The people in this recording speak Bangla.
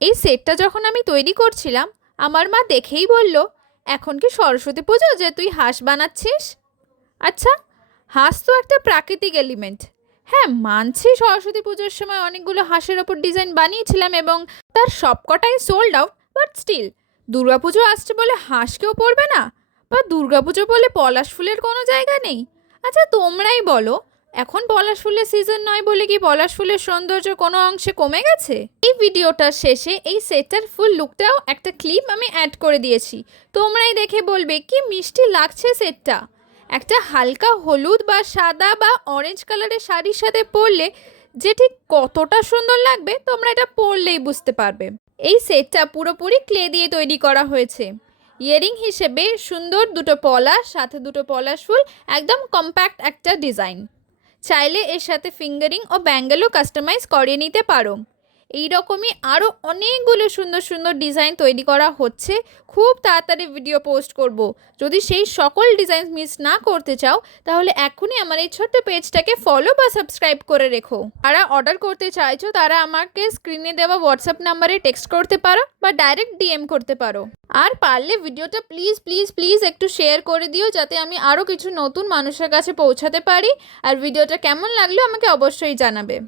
এই সেটটা যখন আমি তৈরি করছিলাম, আমার মা দেখেই বলল, এখন কি সরস্বতী পুজো যে তুই হাঁস বানাচ্ছিস? আচ্ছা, হাঁস তো একটা প্রাকৃতিক এলিমেন্ট। হ্যাঁ, মানছি সরস্বতী পুজোর সময় অনেকগুলো হাঁসের ওপর ডিজাইন বানিয়েছিলাম এবং তার সবকটাই sold out, but still Durga Puja আসছে বলে হাঁস কেউ পরবে না? বা দুর্গাপুজো বলে পলাশ ফুলের কোনো জায়গা নেই? আচ্ছা, তোমরাই বলো, এখন পলাশ ফুলের সিজন নয় বলে কি পলাশ ফুলের সৌন্দর্য কোনো অংশে কমে গেছে? এই ভিডিওটার শেষে এই সেটটার ফুল লুকটাও একটা ক্লিপ আমি অ্যাড করে দিয়েছি, তোমরাই দেখে বলবে কি মিষ্টি লাগছে সেটটা। একটা হালকা হলুদ বা সাদা বা অরেঞ্জ কালারের শাড়ির সাথে পরলে যে ঠিক কতটা সুন্দর লাগবে তোমরা এটা পরলেই বুঝতে পারবে। এই সেটটা পুরোপুরি ক্লে দিয়ে তৈরি করা হয়েছে। ইয়ারিং হিসেবে সুন্দর দুটো পলাশ, সাথে দুটো পলাশ ফুল, একদম কম্প্যাক্ট একটা ডিজাইন। চাইলে এর সাথে ফিঙ্গারিং ও ব্যাঙ্গেলও কাস্টমাইজ করিয়ে নিতে পারো। এই রকমই আরও অনেকগুলো সুন্দর সুন্দর ডিজাইন তৈরি করা হচ্ছে, খুব তাড়াতাড়ি ভিডিও পোস্ট করব। যদি সেই সকল ডিজাইন মিস না করতে চাও তাহলে এখনই আমার এই ছোট্ট পেজটাকে ফলো বা সাবস্ক্রাইব করে রেখো। যারা অর্ডার করতে চাইছো তারা আমাকে স্ক্রিনে দেওয়া হোয়াটসঅ্যাপ নাম্বারে টেক্সট করতে পারো বা ডাইরেক্ট ডিএম করতে পারো। আর পারলে ভিডিওটা প্লিজ প্লিজ প্লিজ একটু শেয়ার করে দিও, যাতে আমি আরও কিছু নতুন মানুষের কাছে পৌঁছাতে পারি। আর ভিডিওটা কেমন লাগলো আমাকে অবশ্যই জানাবে।